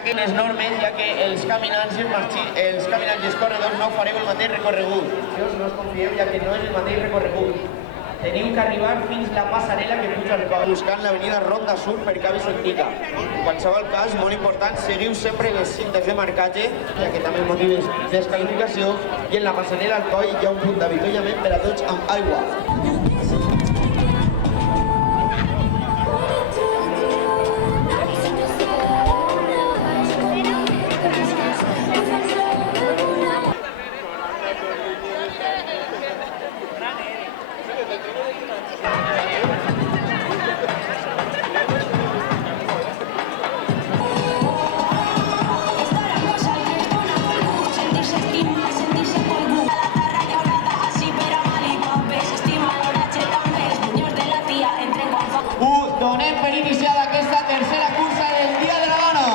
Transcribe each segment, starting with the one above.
que és normes, ja que els caminants i els corredors no fareu el mateix recorregut. No us confieu, ja que no és el mateix recorregut. Teniu que arribar fins la passarel·la que puja al coll, buscant l'avenida Ronda Sur per Cavi Sentica. En qualsevol cas, molt important, seguiu sempre les cintes de marcatge, ja que també motiu de descalificació, i en la passarel·la al coll hi ha un punt d'avituallament per a tots amb aigua. Donem per iniciada aquesta tercera cursa del Dia de la Dona.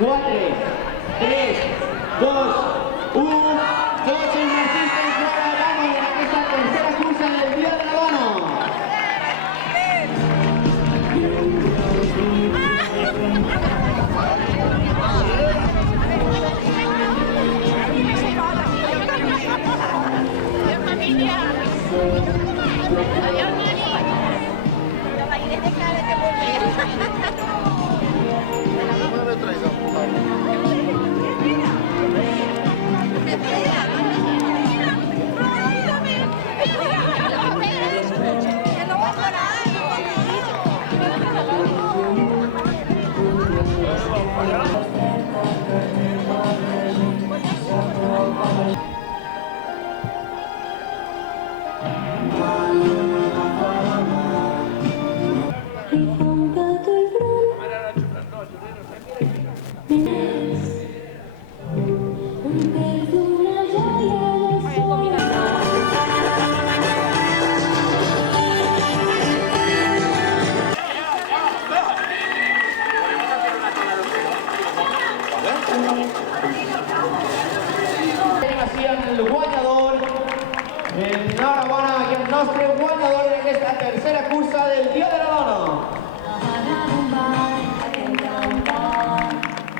Quatre, tres, dos, un, tots els artistes de la Dona en aquesta tercera cursa del Dia de la Dona. El guanyador, enhorabona, i el nostre guanyador d'aquesta tercera cursa del Dia de la Dona.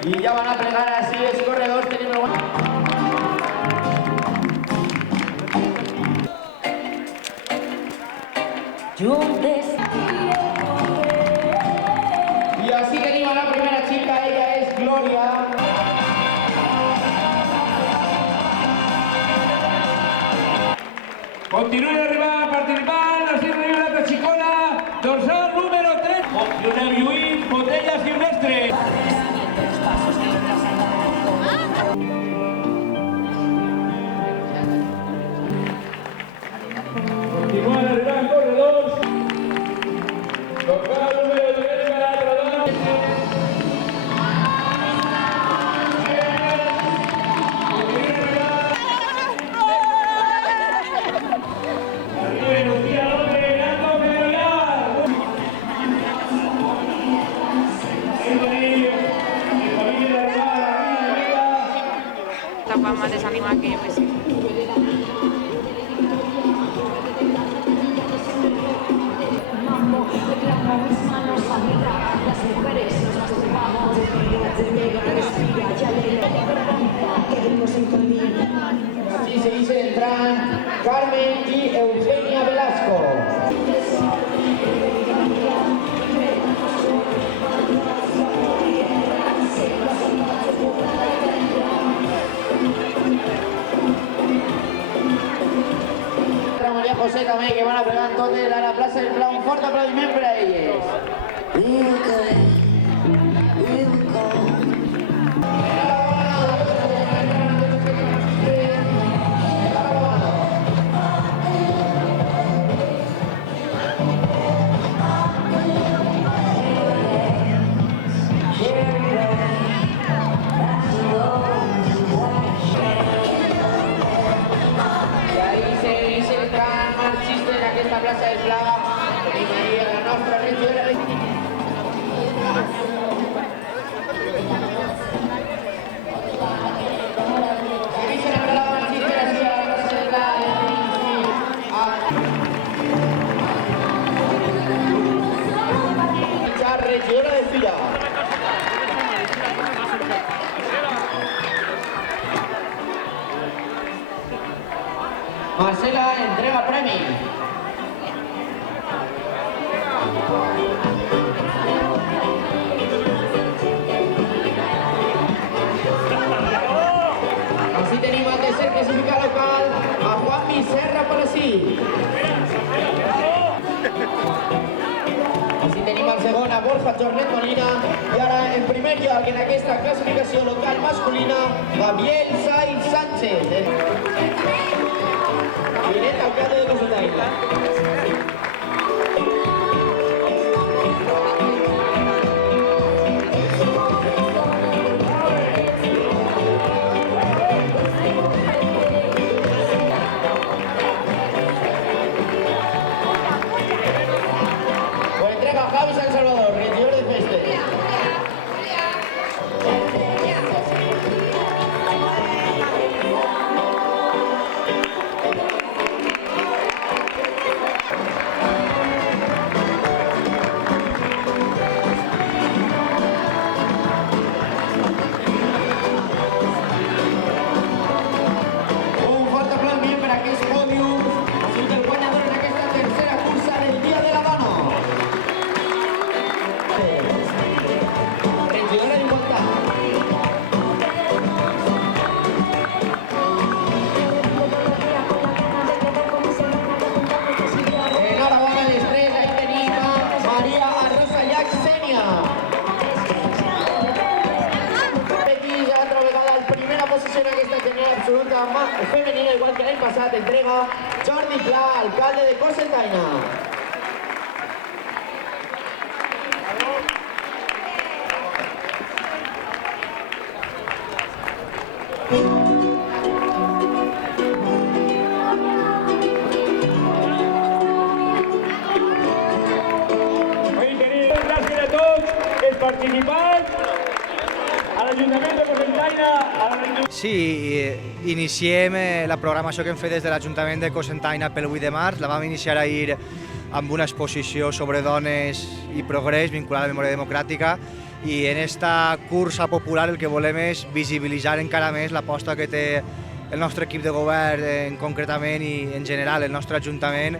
I ja van a plegar així els corredors, tenim el guanyador. I així tenim a la primera xica, ella és Glòria. Continúen arribant, participant, així arriba l'altra xicona, dorsal número 3, Lionel Lluís, Botella Silvestre. Continúen arribant corredors, dorsal número 3 per l'altra dona. Estaba más desanimada que yo que sí. Así se dice entran Carmen y Eugenia Velasco. María José també, que van a plegar totes a la plaça del Pla. Un fort aplaudiment per a elles. aquesta plaça del Pla, tenim ahí a la nostra regidora. Regidora de Fira. Marcela entrega premi. Així tenim al tercer classificat local a Juanmi Serra Palacín. Així tenim el segon a Borja Jornet Molina i ara en primer lloc en aquesta classificació local masculina Gabriel Saiz Sánchez. Tinent alcalde de Cocentaina. Javi San Salvador, regidor de Feste. Un fort aplaudiment per aquest pòdium. Ha sigut el guanyador en aquesta tercera cursa del Dia de la Dona. Regidora d'Igualtat. Enhorabona a les tres, ahí tenim a Maria Arrosa Llach Sènia. Petit, altra vegada, en primera posició en aquesta general absoluta femenina, igual que l'any passat, entrega Jordi Pla, alcalde de Cocentaina. Gràcies a tots els participants, a l'Ajuntament de Cocentaina, Sí, iniciem la programació que hem fet des de l'Ajuntament de Cocentaina pel 8 de març. La vam iniciar ahir amb una exposició sobre dones i progrés vinculada a la memòria democràtica i en esta cursa popular el que volem és visibilitzar encara més l'aposta que té el nostre equip de govern concretament i en general el nostre Ajuntament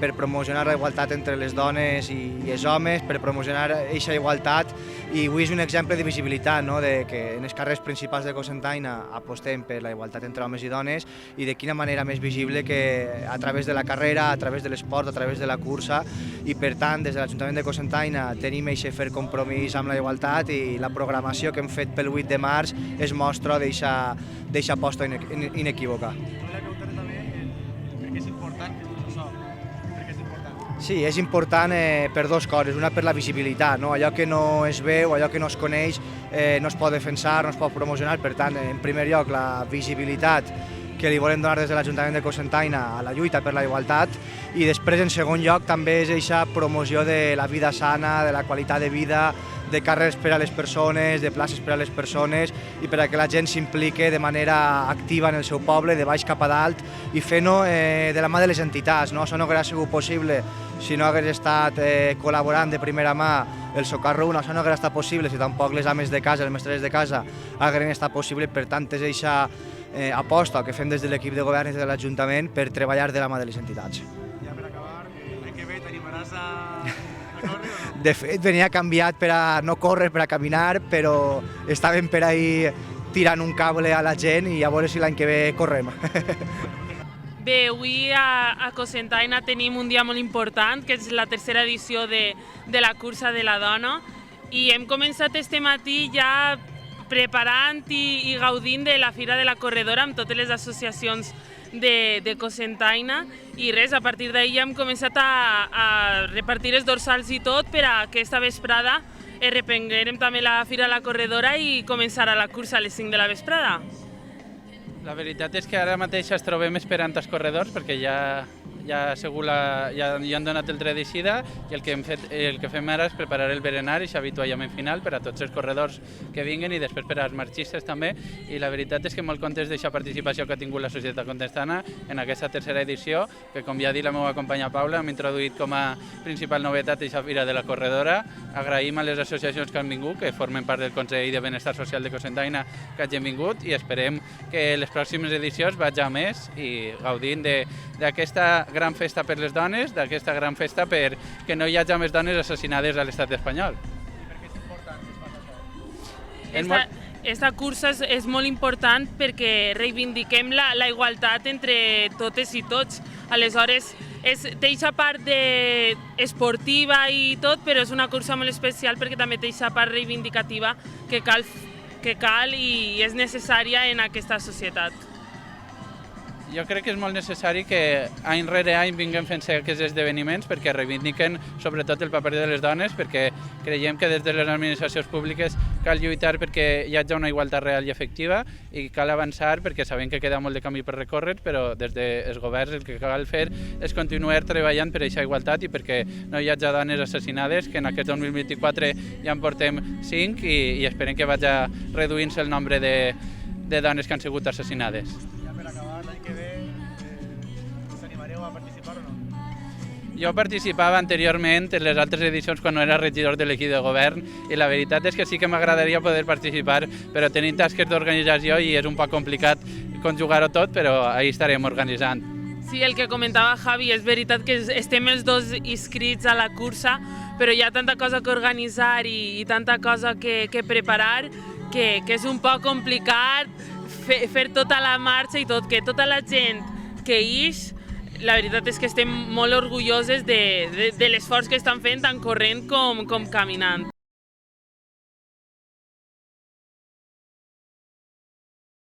per promocionar la igualtat entre les dones i els homes, per promocionar aquesta igualtat i avui és un exemple de visibilitat, no? De que en els carrers principals de Cocentaina apostem per la igualtat entre homes i dones i de quina manera més visible que a través de la carrera, a través de l'esport, a través de la cursa i per tant des de l'Ajuntament de Cocentaina tenim aquest fer compromís amb la igualtat i la programació que hem fet pel 8 de març es mostra d'aquesta aposta inequívoca. Sí, és important per dues coses. Una per la visibilitat, no? Allò que no es veu, allò que no es coneix, no es pot defensar, no es pot promocionar. Per tant, en primer lloc, la visibilitat que li volem donar des de l'Ajuntament de Cocentaina a la lluita per la igualtat i després, en segon lloc, també és aquesta promoció de la vida sana, de la qualitat de vida, de carrers per a les persones, de places per a les persones i per a que la gent s'implique de manera activa en el seu poble, de baix cap a dalt i fent-ho de la mà de les entitats. No? Això no hauria sigut possible si no hagués estat col·laborant de primera mà el Socorro 1, això no hauria estat possible si tampoc les ames de casa, les mestres de casa haguessin estat possible. Per tant, és aquesta aposta que fem des de l'equip de govern i des de l'Ajuntament per treballar de la mà de les entitats. Ja per acabar, l'any que ve t'animaràs a córrer o no? De fet, venia canviat per a no córrer, per a caminar, però estàvem per ahir tirant un cable a la gent i a veure si l'any que ve correm. Bé, avui a Cocentaina tenim un dia molt important, que és la tercera edició de la cursa de la dona, i hem començat este matí ja preparant i gaudint de la Fira de la Corredora amb totes les associacions de Cocentaina i res, a partir d'ahir ja hem començat a repartir els dorsals i tot per a aquesta vesprada reprenguem també la Fira de la Corredora i començarà la cursa a les 5 de la vesprada. La veritat és que ara mateix ens trobem esperant els corredors perquè ja ja han donat el dret d'eixida i el que fem ara és preparar el berenar i l'avituallament final per a tots els corredors que vinguen i després per als marxistes també. I la veritat és que molt contents d'aquesta participació que ha tingut la Societat Contestana en aquesta tercera edició, que com ja ha dit la meva companya Paula, hem introduït com a principal novetat aquesta fira de la corredora. Agraïm a les associacions que han vingut, que formen part del Consell de Benestar Social de Cocentaina, que hagin vingut, i esperem que les pròximes edicions vagi a més i gaudint d'aquesta gran festa per les dones, d'aquesta gran festa perquè no hi hagi més dones assassinades a l'estat espanyol. I per què és important que es faci això? Esta cursa és molt important perquè reivindiquem la igualtat entre totes i tots. Aleshores, té aquesta part esportiva i tot, però és una cursa molt especial perquè també té aquesta part reivindicativa que cal i és necessària en aquesta societat. Jo crec que és molt necessari que any rere any vinguem fent aquests esdeveniments perquè reivindiquen sobretot el paper de les dones, perquè creiem que des de les administracions públiques cal lluitar perquè hi hagi una igualtat real i efectiva i cal avançar perquè sabem que queda molt de camí per recórrer, però des dels governs el que cal fer és continuar treballant per aquesta igualtat i perquè no hi hagi dones assassinades, que en aquest 2024 ja en portem 5 i esperem que vagi reduint-se el nombre de dones que han sigut assassinades. Jo participava anteriorment en les altres edicions quan no era regidor de l'equip de govern i la veritat és que sí que m'agradaria poder participar, però tenim tasques d'organització i és un poc complicat conjugar-ho tot, però ahí estarem organitzant. Sí, el que comentava Javi, és veritat que estem els dos inscrits a la cursa, però hi ha tanta cosa que organitzar i tanta cosa que preparar que és un poc complicat fer tota la marxa i tot, que tota la gent que ix, la veritat és que estem molt orgulloses de l'esforç que estan fent tant corrent com caminant.